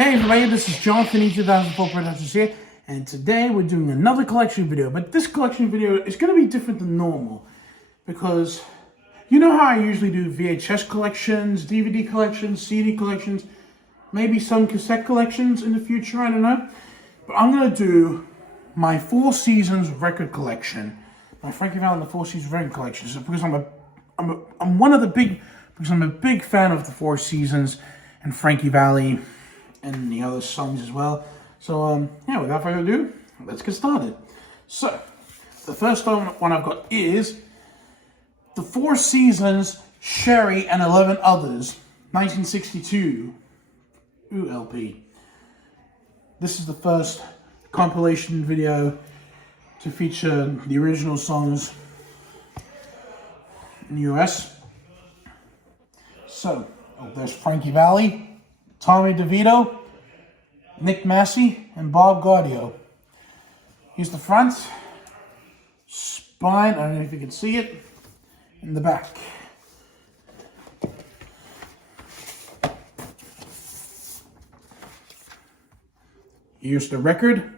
Hey everybody, this is Jonathan E2004 Productions here, and today we're doing another collection video, but this collection video is going to be different than normal, because you know how I usually do VHS collections, DVD collections, CD collections, maybe some cassette collections in the future, I don't know, but I'm going to do my Four Seasons record collection, my Frankie Valli and the Four Seasons record collection, so because I'm a big fan of the Four Seasons and Frankie Valli and the other songs as well. So yeah, without further ado, let's get started. So the first one I've got is the Four Seasons Sherry and 11 Others 1962 LP. This is the first compilation video to feature the original songs in the US. So there's Frankie Valli, Tommy DeVito, Nick Massey, and Bob Gaudio. Here's the front, spine, I don't know if you can see it, in the back. Here's the record.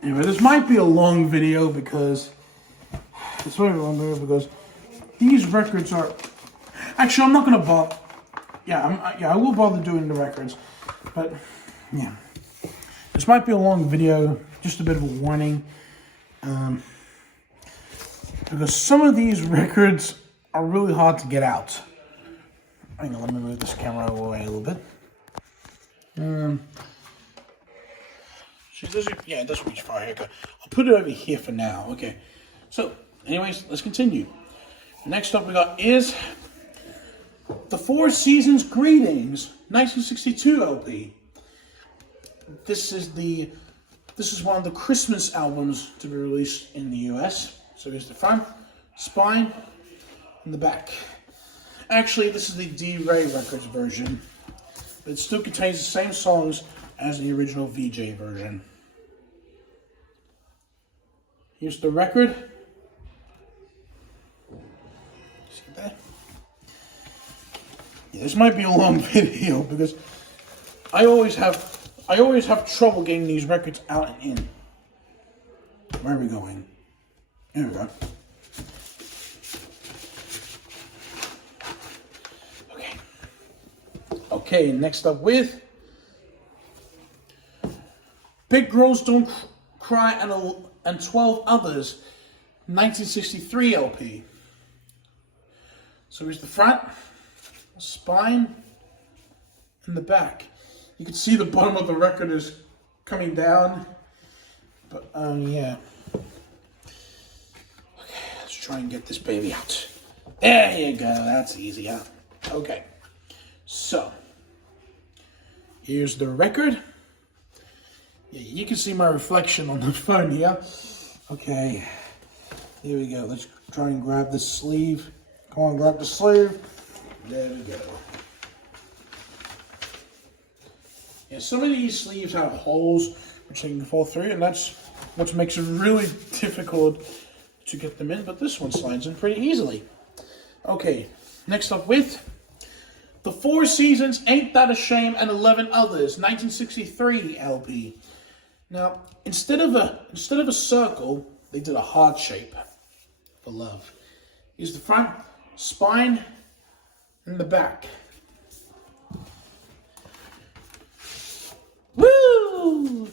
Anyway, this might be a long video because these records are. Actually, I'm not gonna bother. I will bother doing the records, but yeah, this might be a long video. Just a bit of a warning, because some of these records are really hard to get out. Hang on, let me move this camera away a little bit. It does reach far here. I'll put it over here for now. Okay. So, anyways, let's continue. Next up we got is the Four Seasons Greetings 1962 LP. This is one of the Christmas albums to be released in the US. So here's the front, spine, and the back. Actually, this is the D-Ray Records version, but it still contains the same songs as the original VJ version. Here's the record. See that? Yeah, this might be a long video because I always have trouble getting these records out and in. Where are we going? Here we go. Okay, next up with Big Girls Don't Cry and 12 Others 1963 LP. So here's the front, spine, and the back. You can see the bottom of the record is coming down, but yeah. Okay, let's try and get this baby out. There you go, that's easy, huh? Okay, so here's the record. Yeah, you can see my reflection on the phone here. Okay, here we go. Let's try and grab the sleeve. Come on, grab the sleeve. There we go. Yeah, some of these sleeves have holes which they can fall through, and that's what makes it really difficult to get them in, but this one slides in pretty easily. Okay, next up with the Four Seasons Ain't That a Shame and 11 Others 1963 LP. Now, instead of a circle, they did a heart shape for love. Here's the front, spine, and the back. Woo!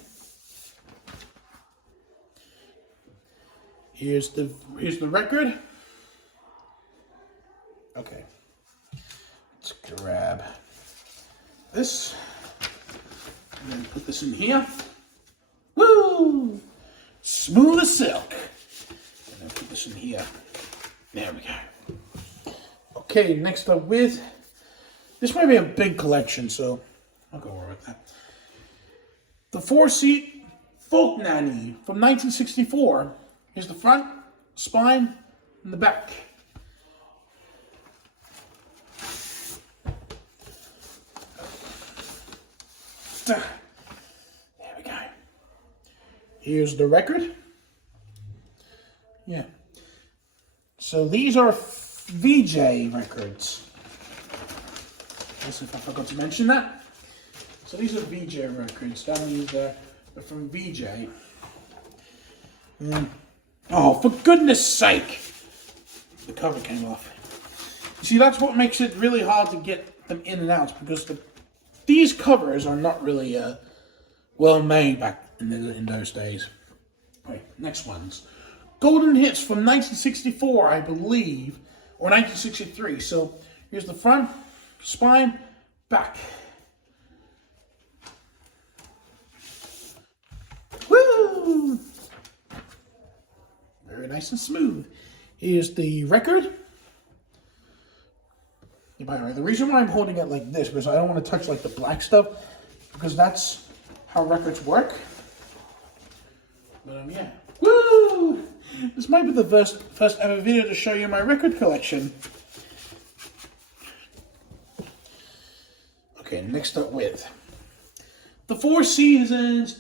Here's the record. Okay. Let's grab this and then put this in here. Woo! Smooth as silk. And then put this in here. There we go. Okay, next up with, this might be a big collection, so I'll go over with that. The Four-Seat Folk Nanny from 1964. Here's the front, spine, and the back. There we go. Here's the record. Yeah. So these are VJ records. As if I forgot to mention that. So these are VJ records. That means they're from VJ. Oh, for goodness sake! The cover came off. See, that's what makes it really hard to get them in and out, because these covers are not really well made back in those days. Right, next ones. Golden Hits from 1964, I believe, or 1963. So here's the front, spine, back. Woo! Very nice and smooth. Here's the record. By the way, the reason why I'm holding it like this, because I don't want to touch like the black stuff, because that's how records work. But yeah. Woo! This might be the first ever video to show you my record collection. Okay, next up with the Four Seasons.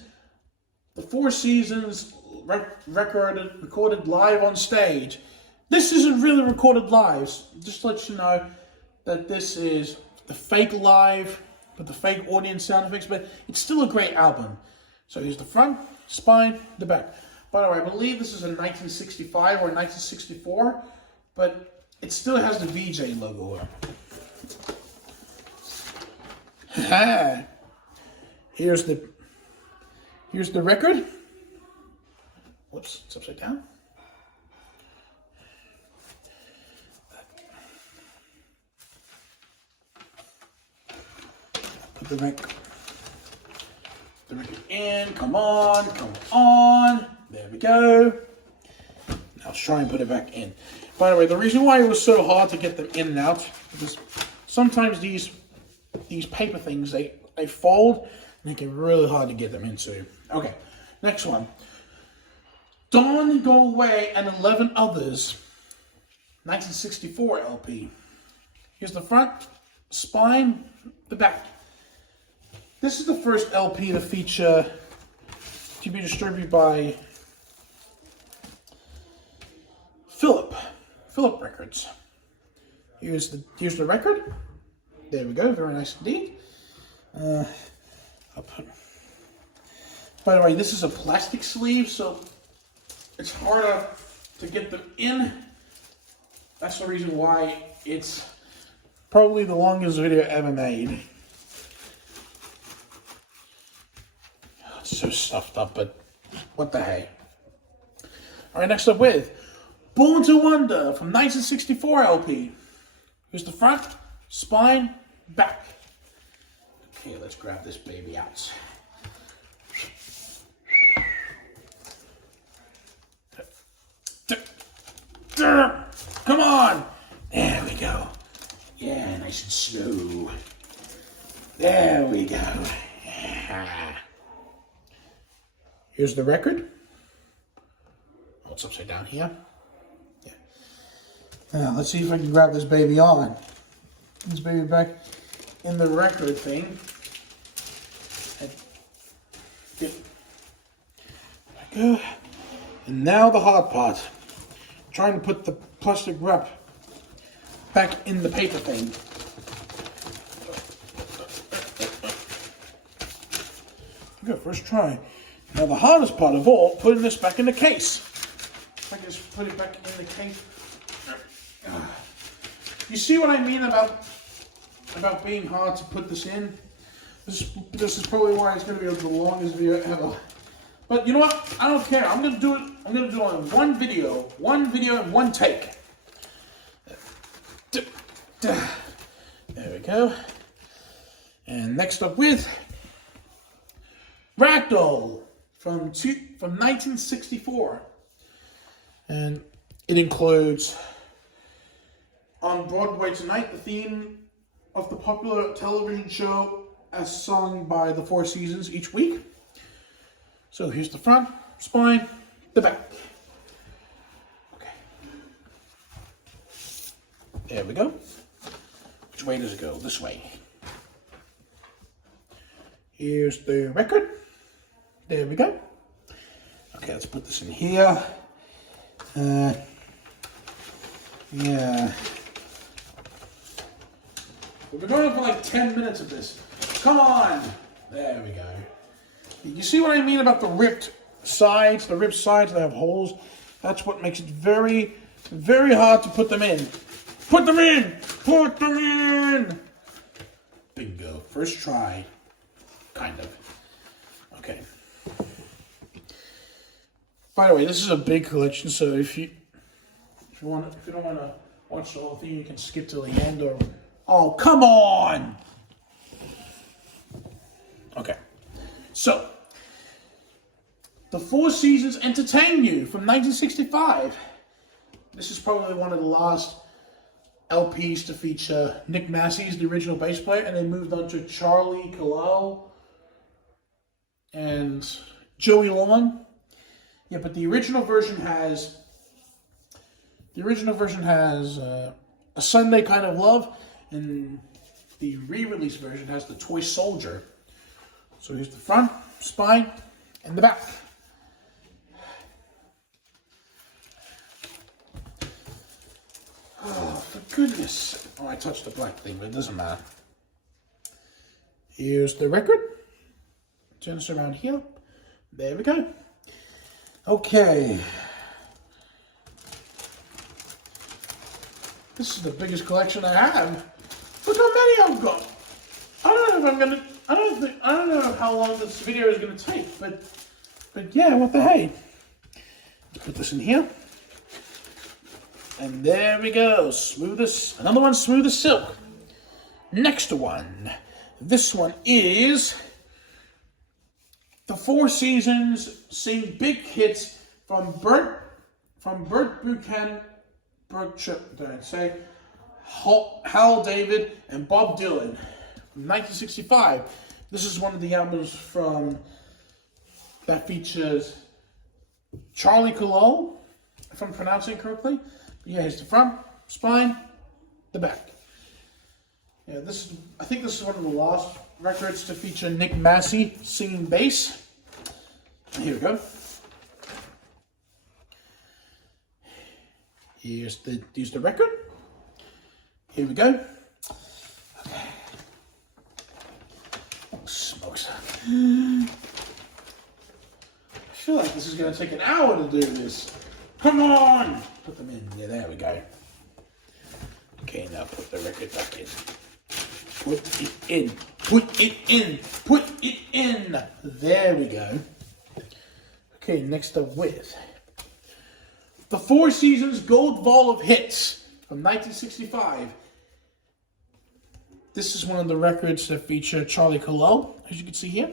The Four Seasons recorded live on stage. This isn't really recorded live. Just to let you know that this is the fake live with the fake audience sound effects, but it's still a great album. So here's the front, spine, the back. By the way, I believe this is a 1965 or 1964, but it still has the VJ logo on it. Here's the record. Whoops, it's upside down. Put the record in. Come on. There we go. Now try and put it back in. By the way, the reason why it was so hard to get them in and out, because sometimes these paper things, they fold and make it really hard to get them into. Okay, next one. Don't Go Away and 11 Others, 1964 LP. Here's the front, spine, the back. This is the first LP to be distributed by Philip Records. Here's the record. There we go. Very nice indeed. By the way, this is a plastic sleeve, so it's harder to get them in. That's the reason why it's probably the longest video ever made. It's so stuffed up, but what the hey. Alright, next up with Born to Wonder from 1964 LP. Here's the front, spine, back. Okay, let's grab this baby out. Come on! There we go. Yeah, nice and slow. There we go. Yeah. Here's the record. Oh, it's upside down here. Yeah. Now, let's see if I can grab this baby on. This baby back in the record thing. There we go. And now the hard part. Trying to put the plastic wrap back in the paper thing. Good, first try. Now the hardest part of all, putting this back in the case. If I can just put it back in the case. You see what I mean about being hard to put this in? This is probably why it's going to be the longest video ever. But you know what? I don't care. I'm going to do it. I'm going to do it on one video and one take. There we go. And next up with Ragdoll from 1964. And it includes On Broadway Tonight, the theme of the popular television show as sung by the Four Seasons each week. So here's the front, spine, the back. Okay. There we go. Which way does it go? This way. Here's the record. There we go. Okay, let's put this in here. Yeah. We've been going for like 10 minutes of this. Come on! There we go. You see what I mean about the ripped sides? The ripped sides that have holes? That's what makes it very, very hard to put them in. Put them in! Put them in! Bingo. First try. Kind of. Okay. By the way, this is a big collection, so if you don't want to watch the whole thing, you can skip to the end or... Oh, come on! Okay. So, The Four Seasons Entertain You from 1965. This is probably one of the last LPs to feature Nick Massey as the original bass player, and they moved on to Charlie Kallal and Joey Long. Yeah, but the original version has A Sunday Kind of Love, and the re-release version has The Toy Soldier. So here's the front, spine, and the back. Oh, for goodness. Oh, I touched the black thing, but it doesn't matter. Here's the record. Turn this around here. There we go. Okay. This is the biggest collection I have. Look how many I've got. I don't know if I'm gonna. I don't know how long this video is gonna take, but yeah, what the hey? Put this in here, and there we go. Smooth as another one. Smooth as silk. Next one. This one is The Four Seasons Sing Big Hits from Burt Buchanan. Hal David and Bob Dylan from 1965. This is one of the albums that features Charlie Kallal, if I'm pronouncing it correctly. But yeah, here's the front, spine, the back. Yeah, I think this is one of the last records to feature Nick Massey singing bass. Here we go. Here's the record. Here we go. Okay. Oh, smokes. I feel like this is going to take an hour to do this. Come on! Put them in. Yeah, there we go. Okay, now put the record back in. Put it in. Put it in. Put it in. There we go. Okay, next up with The Four Seasons Gold Ball of Hits from 1965. This is one of the records that feature Charlie Kallal, as you can see here.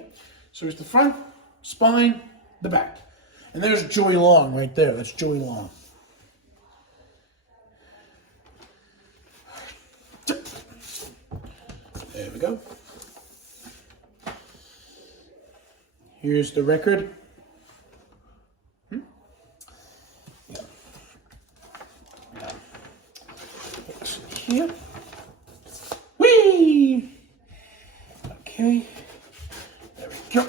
So here's the front, spine, the back. And there's Joey Long right there. That's Joey Long. There we go. Here's the record. Here. Whee! Okay. There we go.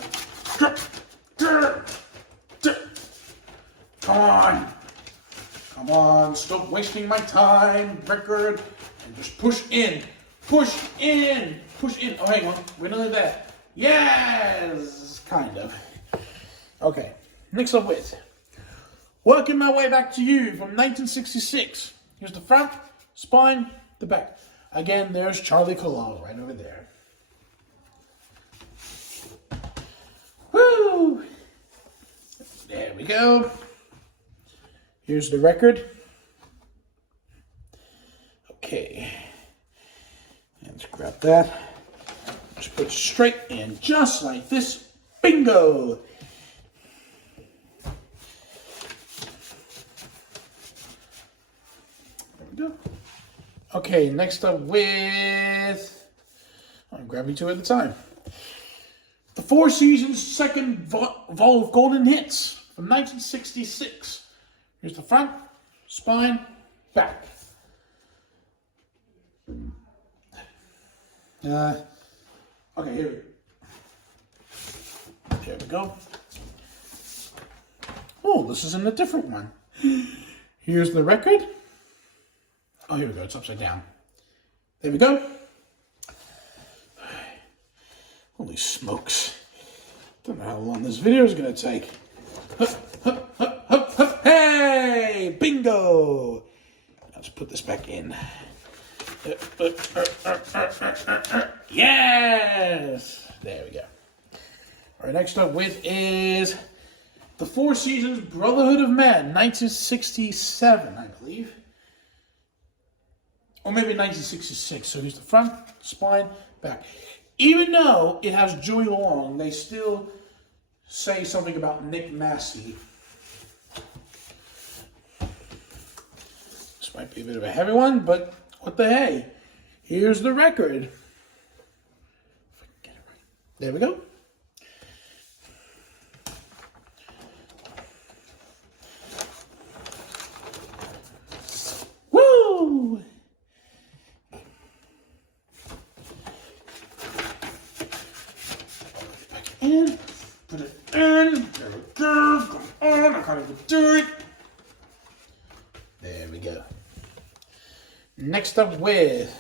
Come on. Come on. Stop wasting my time. Record. And just push in. Push in. Push in. Oh, hang on. We're nearly there. Yes! Kind of. Okay. Next up with Working My Way Back to You from 1966. Here's the front, spine, the back. Again, there's Charlie Kallal right over there. Woo! There we go. Here's the record. Okay. Let's grab that. Just put it straight in, just like this. Bingo! There we go. Okay, next up with... I'm grabbing two at a time. The Four Seasons second vol of Golden Hits from 1966. Here's the front, spine, back. Okay, here we go. Oh, this is in a different one. Here's the record. Oh, here we go. It's upside down. There we go. Holy smokes. Don't know how long this video is going to take. Hey! Bingo! Let's put this back in. Yes! There we go. All right, next up with is the Four Seasons Brotherhood of Man, 1967, I believe. Or maybe 1966. So here's the front, spine, back. Even though it has Joey Long, they still say something about Nick Massey. This might be a bit of a heavy one, but what the hey? Here's the record. If I can get it right. There we go. Woo! In, put it in, there we go, come on, I can't even do it. There we go. Next up with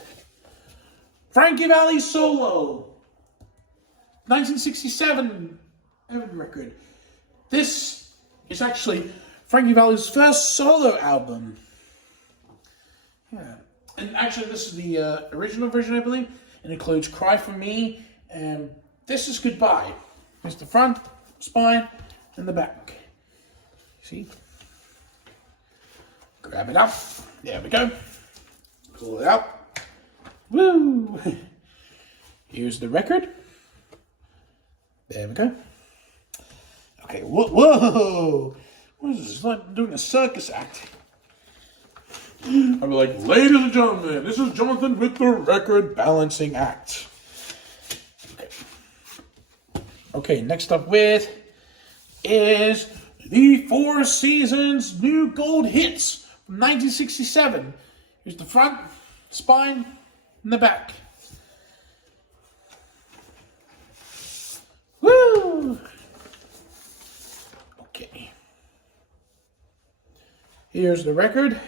Frankie Valli Solo, 1967 Evan record. This is actually Frankie Valli's first solo album. Yeah, and actually this is the original version, I believe. It includes Cry For Me and This Is Goodbye. Here's the front, spine, and the back. See? Grab it up. There we go. Pull it out. Woo! Here's the record. There we go. Okay, whoa! What is this? It's like doing a circus act. I'll be like, ladies and gentlemen, this is Jonathan with the record balancing act. Okay, next up with is the Four Seasons New Gold Hits from 1967. Here's the front, spine, and the back. Woo! Okay. Here's the record.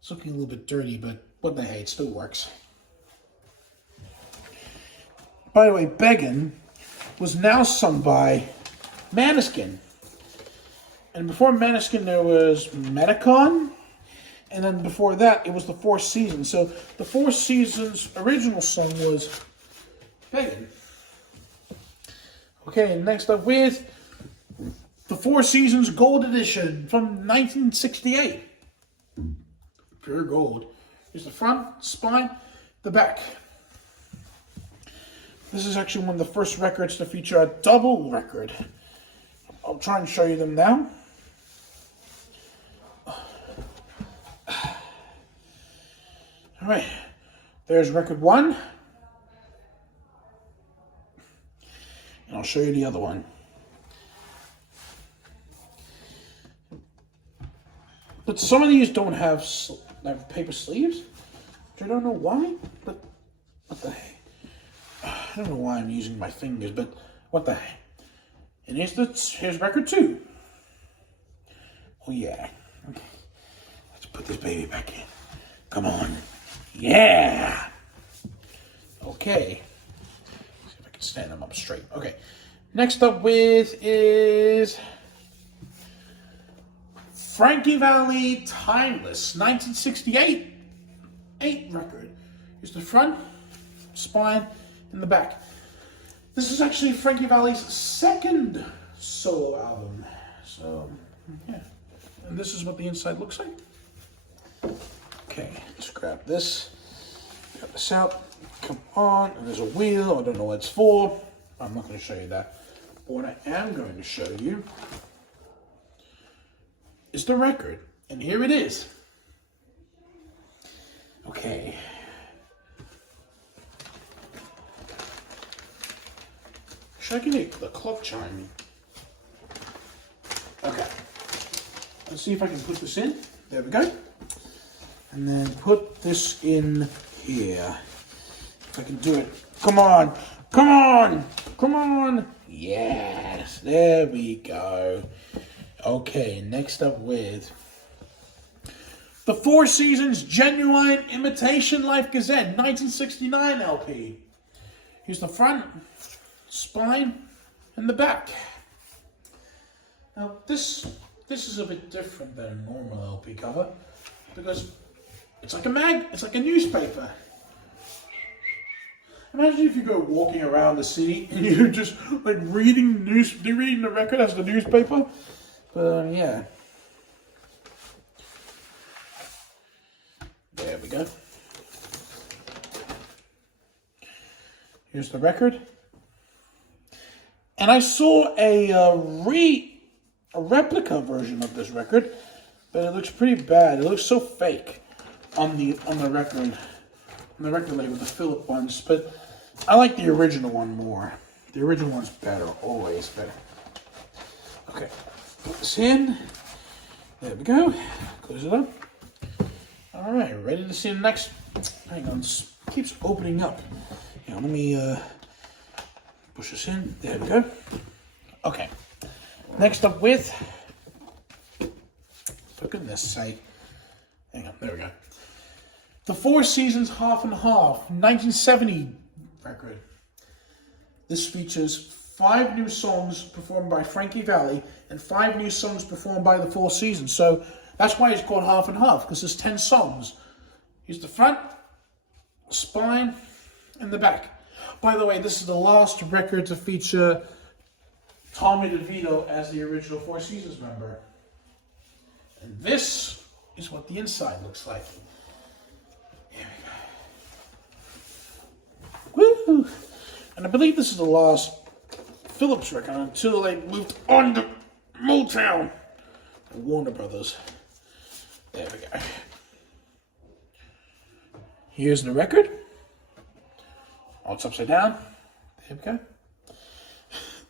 It's looking a little bit dirty, but what the hey, it still works. By the way, Beggin' was now sung by Maneskin. And before Maneskin, there was Metacon. And then before that, it was the Four Seasons. So the Four Seasons original song was Beggin'. Okay, next up with the Four Seasons Gold Edition from 1968. Pure gold. Here's the front, spine, the back. This is actually one of the first records to feature a double record. I'll try and show you them now. All right, there's record one. And I'll show you the other one. But some of these don't have paper sleeves, which I don't know why, but what the heck? I don't know why I'm using my fingers, but what the heck? And here's record two. Oh yeah. Okay. Let's put this baby back in. Come on. Yeah. Okay. See if I can stand them up straight. Okay. Next up with is Frankie Valli Timeless 1968 record. Here's the front, spine, and the back. This is actually Frankie Valli's second solo album. So, yeah. And this is what the inside looks like. Okay, let's grab this. Grab this out. Come on. And there's a wheel. I don't know what it's for. I'm not going to show you that. But what I am going to show you is the record. And here it is. Okay. Should I get the clock chime? Okay. Let's see if I can put this in. There we go. And then put this in here. If I can do it. Come on. Come on. Come on. Yes. There we go. Okay, next up with the Four Seasons Genuine Imitation Life Gazette 1969 LP. Here's the front, spine, and the back. Now this is a bit different than a normal LP cover because it's like a newspaper. Imagine if you go walking around the city and you're just like reading the record as the newspaper. But yeah. There we go. Here's the record. And I saw a replica version of this record, but it looks pretty bad. It looks so fake on the record label, the Philips ones. But I like the original one more. The original one's better, always better. Okay, put this in. There we go. Close it up. All right, ready to see the next. Hang on, this keeps opening up. Yeah, let me push this in. There we go. Okay. Next up with, for goodness sake, hang on, there we go. The Four Seasons Half and Half 1970 record. This features 5 new songs performed by Frankie Valli and 5 new songs performed by the Four Seasons. So that's why it's called Half and Half, because there's 10 songs. Here's the front, spine, and the back. By the way, this is the last record to feature Tommy DeVito as the original Four Seasons member. And this is what the inside looks like. Here we go. Woo! And I believe this is the last Philips record until they moved on to Motown and Warner Brothers. There we go. Here's the record. Oh, it's upside down. There we go.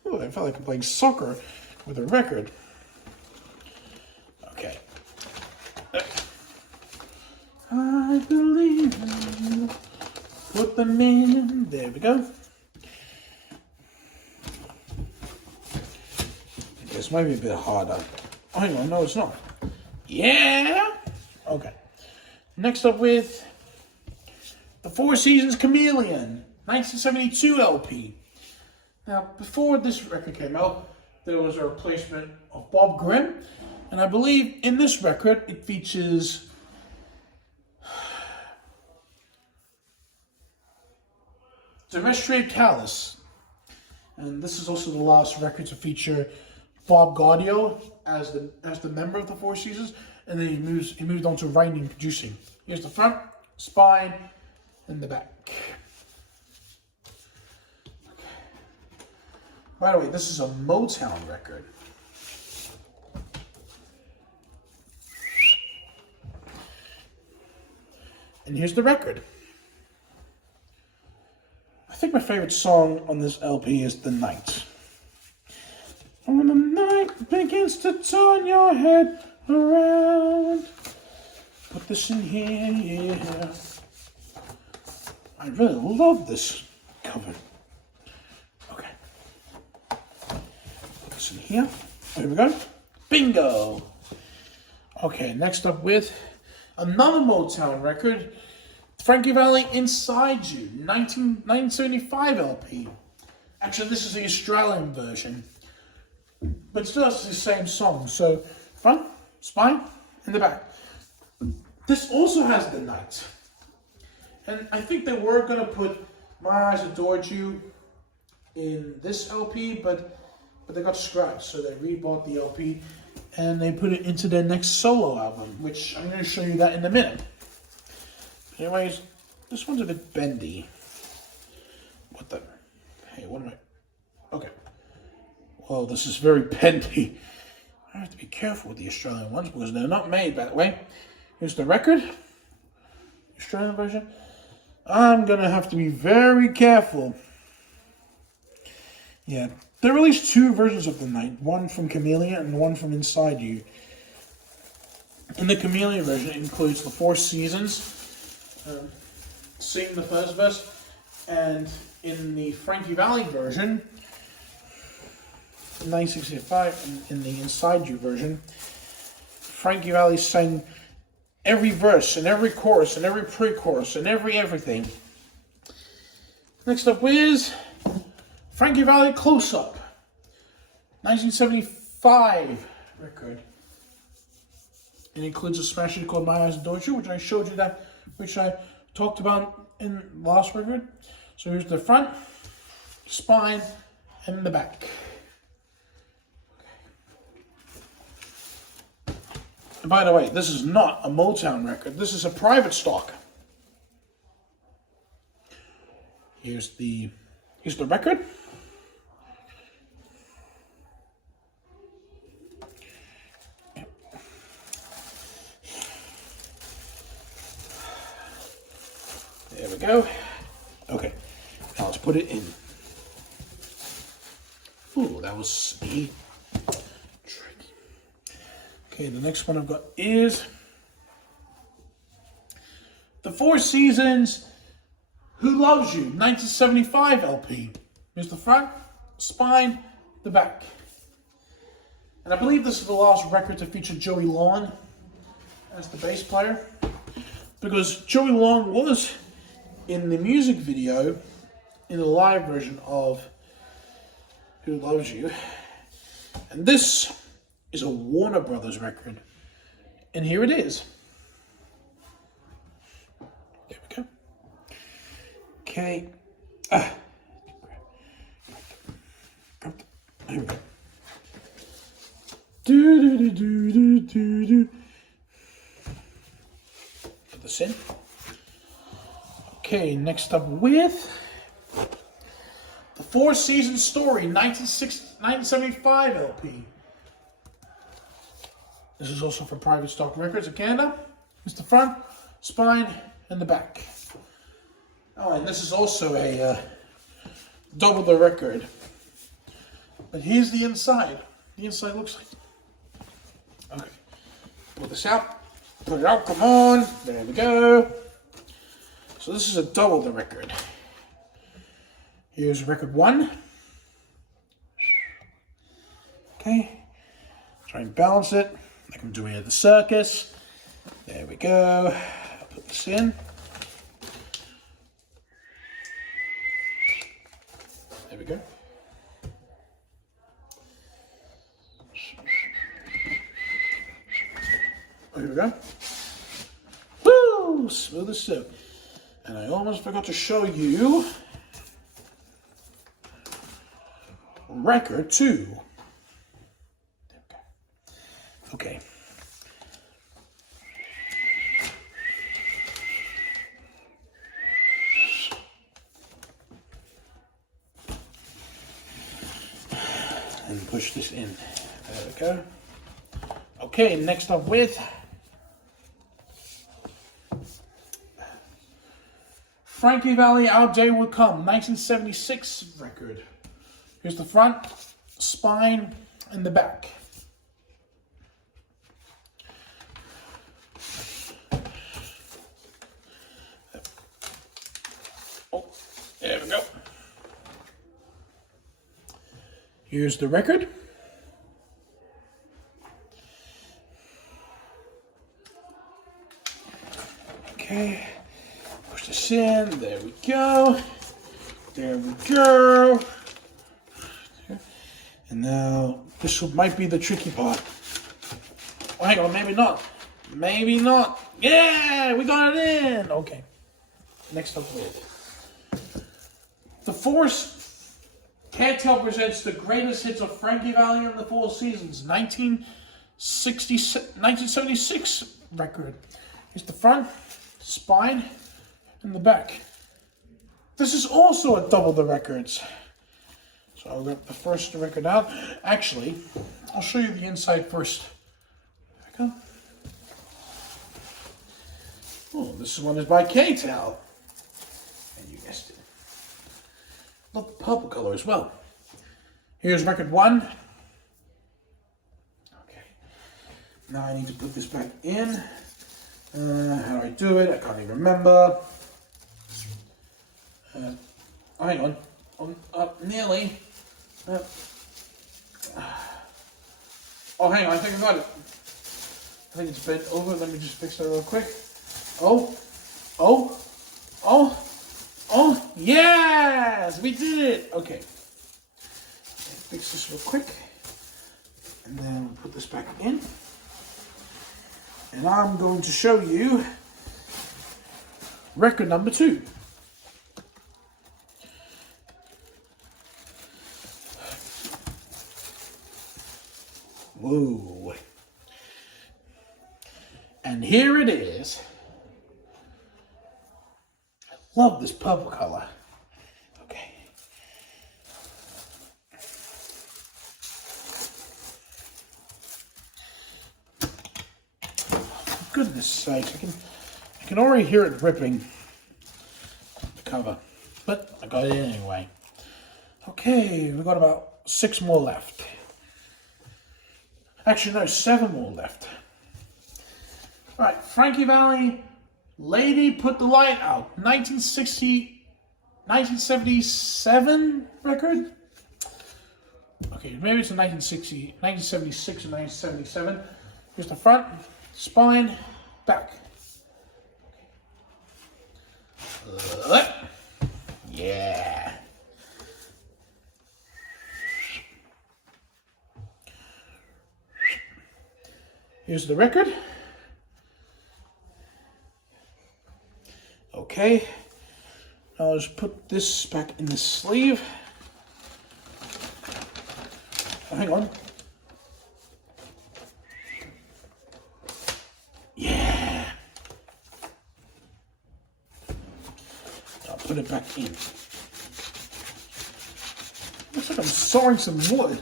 Oh, I felt like I'm playing soccer with a record. Okay. I believe in you. Put them in. There we go. This might be a bit harder. Oh, hang on. No, it's not. Yeah. Okay. Next up with the Four Seasons Chameleon 1972 LP. Now, before this record came out, there was a replacement of Bob Grimm, and I believe in this record it features Demetrius Callis, and this is also the last record to feature Bob Gaudio as the member of the Four Seasons, and then he moved on to writing and producing. Here's the front, spine, and the back. By the way, this is a Motown record. And here's the record. I think my favorite song on this LP is The Night. When the night begins to turn your head around. Put this in here, yeah. I really love this cover. Okay. Put this in here. There we go. Bingo. Okay, next up with another Motown record. Frankie Valli, Inside You, 1975 LP. Actually, this is the Australian version. But still has the same song. So, front, spine, and the back. This also has The Night. And I think they were going to put My Eyes Adored You in this LP, but they got scrapped. So they rebought the LP and they put it into their next solo album, which I'm going to show you that in a minute. Anyways, this one's a bit bendy. What the? Hey, what am I? Okay. Well, this is very bendy. I have to be careful with the Australian ones because they're not made, by the way. Here's the record. Australian version. I'm going to have to be very careful. Yeah. They released 2 versions of The Night. One from Chameleon and one from Inside You. In the Chameleon version, it includes the Four Seasons sing the first verse. And in the Frankie Valli version, 1965 in the Inside You version, Frankie Valli sang every verse and every chorus and every pre-chorus and everything. Next up is Frankie Valli Close Up, 1975 record. It includes a smash hit called My Eyes Adore You, which I showed you that, which I talked about in the last record. So here's the front, spine, and the back. And by the way, this is not a Motown record. This is a private stock. Here's the record. There we go. Okay, now let's put it in. Ooh, that was tricky. Okay, the next one I've got is the Four Seasons Who Loves You, 1975 LP. Here's the front, spine, the back. And I believe this is the last record to feature Joey Long as the bass player, because Joey Long was in the music video, in the live version of Who Loves You. And this is a Warner Brothers record. And here it is. There we go. Okay. There we go. Put this in. Okay, next up with the Four Seasons Story, 1975 LP. This is also from Private Stock Records of Canada. It's the front, spine, and the back. Oh, and this is also a double the record. But here's the inside. The inside looks like... Okay. Pull this out. Put it out, come on. There we go. So this is a double the record. Here's record 1. Okay. Try and balance it like I'm doing at the circus. There we go. I'll put this in. There we go. Here we go. Woo! Smooth as silk. And I almost forgot to show you record 2. Okay. And push this in. There we go. Okay, next up with Frankie Valli, Our Day Will Come, 1976 record. Here's the front, spine, and the back. Oh, there we go. Here's the record. Okay. Push this in. There we go. There we go. And now this might be the tricky part. Oh, hang on, maybe not. Maybe not. Yeah, we got it in. Okay. Next up with The Force. Can't Tell presents the greatest hits of Frankie Valli and the Four Seasons, 1976 record. Here's the front, spine, and the back. This is also a double the records. So I'll rip the first record out. Actually, I'll show you the inside first. There we go. Oh, this one is by K-Tel. And you guessed it. Love the purple color as well. Here's record 1. Okay. Now I need to put this back in. How do I do it? I can't even remember. Hang on. Nearly. Oh, hang on, I think I got it. I think it's bent over. Let me just fix that real quick. Oh, oh, oh, oh, yes! We did it! Okay. Fix this real quick. And then we'll put this back in. And I'm going to show you record number 2. Whoa. And here it is. I love this purple color. Okay. For goodness sake, I can already hear it ripping the cover. But I got it anyway. Okay, we've got about 6 more left. Actually, no, 7 more left. All right, Frankie Valli, Lady Put the Light Out, 1977 record? Okay, maybe it's a 1976 or 1977. Here's the front, spine, back. Yeah. Here's the record. Okay. Now I'll just put this back in the sleeve. Oh, hang on. Yeah. I'll put it back in. Looks like I'm sawing some wood.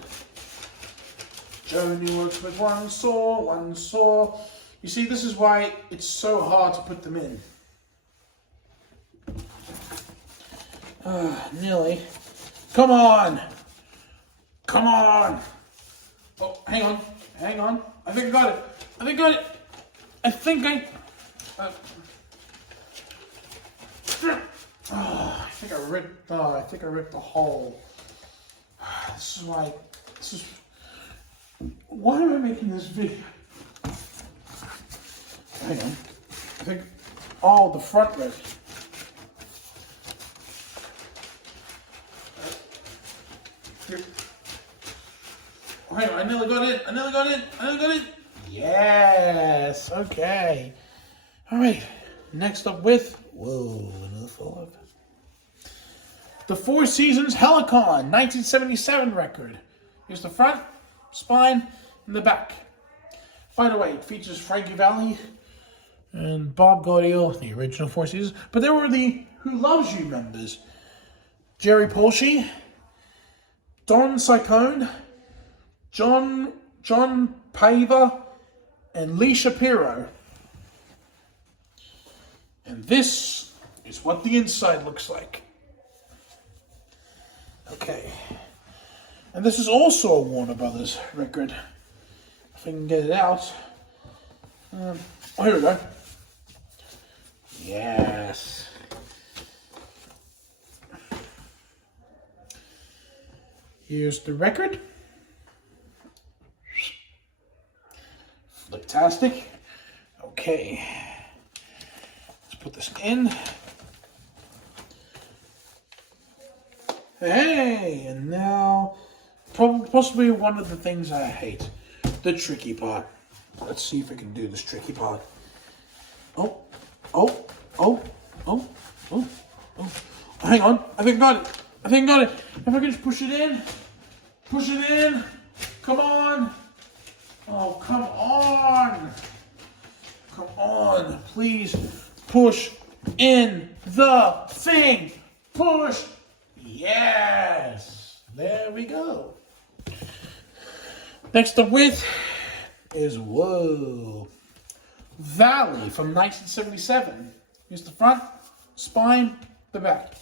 Only works with one saw. You see, this is why it's so hard to put them in. Nearly. Come on! Come on! Oh, hang on. Hang on. I think I got it. I think I got it. I think I ripped the hole. This is why. Why am I making this video? Hang on. I think. Oh, the front red. Oh, hang on. I nearly got it. Yes. Okay. All right. Next up with. Whoa, another follow-up. The Four Seasons Helicon, 1977 record. Here's the front, spine, and the back. By the way, it features Frankie Valli and Bob Gaudio, the original Four Seasons. But there were the Who Loves You members. Jerry Polshy, Don Ciccone, John Paver, and Lee Shapiro. And this is what the inside looks like. Okay. And this is also a Warner Brothers record. If I can get it out. Oh, here we go. Yes. Here's the record. Fliptastic. Okay. Let's put this in. Hey, and now, possibly one of the things I hate, the tricky part. Let's see if I can do this tricky part. Oh. Hang on, I think I got it. If I can just push it in. Come on. Oh, come on. Please push in the thing. Push. Yes. There we go. Next up with is Valli from 1977. Here's the front, spine, the back.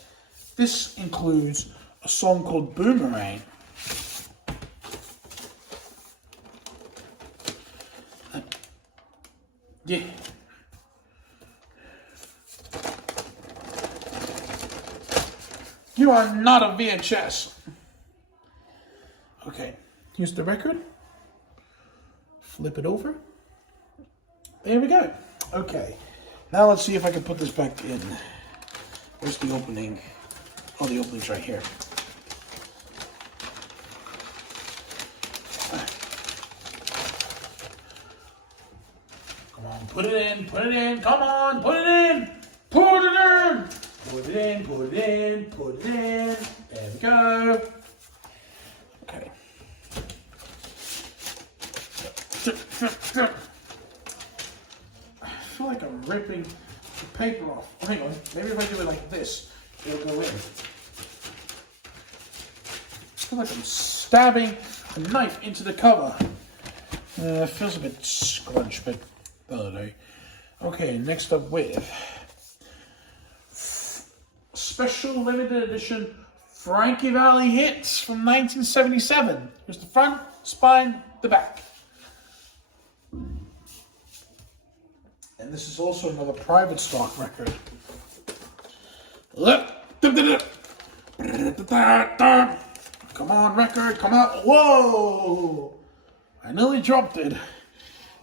This includes a song called Boomerang. Yeah. You are not a VHS. Okay, here's the record. flip it over. There we go. Okay. Now let's see if I can put this back in. Where's the opening? Oh, the opening's right here. Come on, put it in, put it in. Come on, put it in. Put it in. Put it in, put it in, put it in. There we go. Okay. I feel like I'm ripping the paper off. Hang on, maybe if I do it like this, it'll go in. I feel like I'm stabbing a knife into the cover. It feels a bit scrunched, but that'll do. Okay, next up with special limited edition Frankie Valli hits from 1977. Here's the front, spine, the back. And this is also another private stock record. Come on, record, come out. Whoa! I nearly dropped it.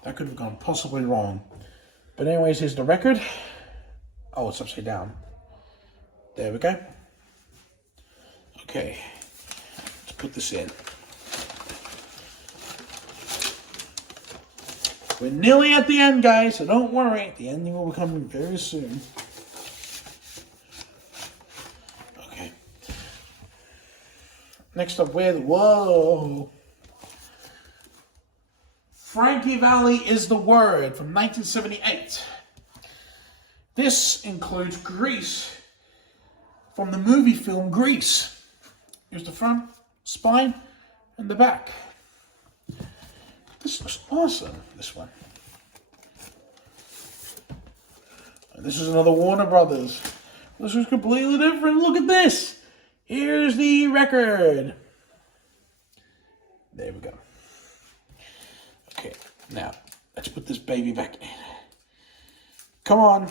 That could have gone possibly wrong. But anyways, here's the record. Oh, it's upside down. There we go. Okay, let's put this in. We're nearly at the end, guys, so don't worry. The ending will be coming very soon. Okay. Next up with, whoa. Frankie Valli is the Word from 1978. This includes Grease from the movie film Grease. Here's the front, spine, and the back. This looks awesome, this one. And this is another Warner Brothers. This is completely different. Look at this. Here's the record. There we go. Okay, now let's put this baby back in. Come on,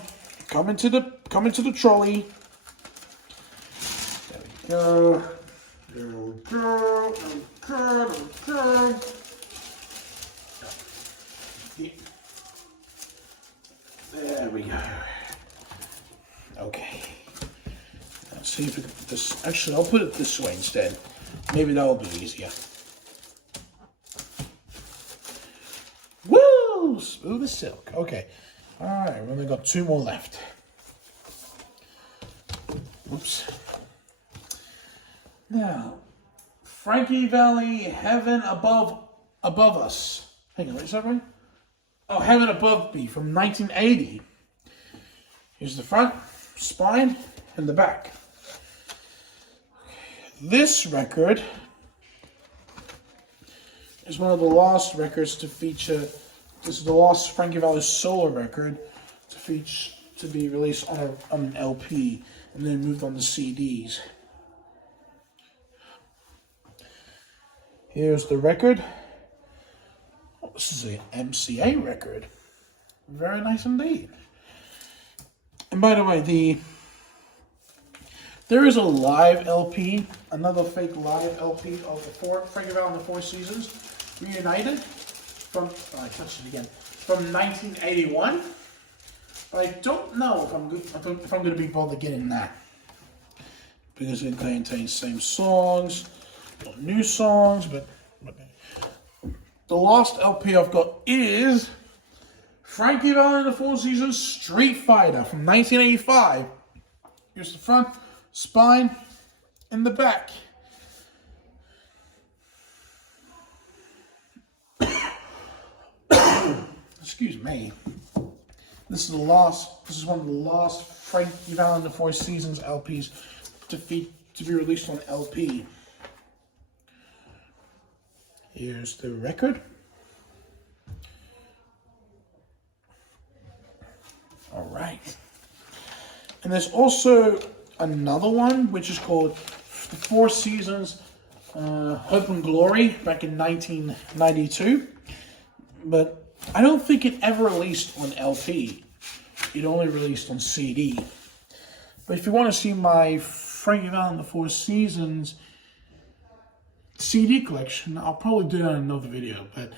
come into the trolley. There we go. There we go. There we go. There we go. There we go. Okay. Let's see if we can put this. Actually, I'll put it this way instead. Maybe that'll be easier. Woo! Smooth as silk. Okay. Alright, we've only got 2 more left. Oops. Now, Frankie Valli, Heaven Above Us. Hang on, is that right? Oh, Heaven Above Me from 1980. Here's the front, spine, and the back. This record is one of the last records to feature. This is the last Frankie Valli solo record to be released on an LP, and then moved on to CDs. Here's the record. Oh, this is an MCA record. Very nice indeed. And by the way, there is a live LP, another fake live LP of the Frankie Valli and the Four Seasons reunited from, oh, I touched it again, from 1981. But I don't know if I'm going to be bothered getting that, because it contains the same songs, not new songs, but the last LP I've got is Frankie Valli and the Four Seasons Street Fighter from 1985. Here's the front, spine, and the back. Excuse me. This is one of the last Frankie Valli and the Four Seasons LPs to be released on LP. Here's the record. All right. And there's also another one, which is called The Four Seasons Hope and Glory, back in 1992. But I don't think it ever released on LP. It only released on CD. But if you want to see my Frankie Valli and the Four Seasons CD collection, I'll probably do that in another video. But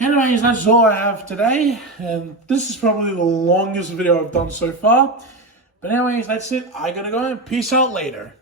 Anyways, that's all I have today, and this is probably the longest video I've done so far. But anyways, that's it. I gotta go and peace out later.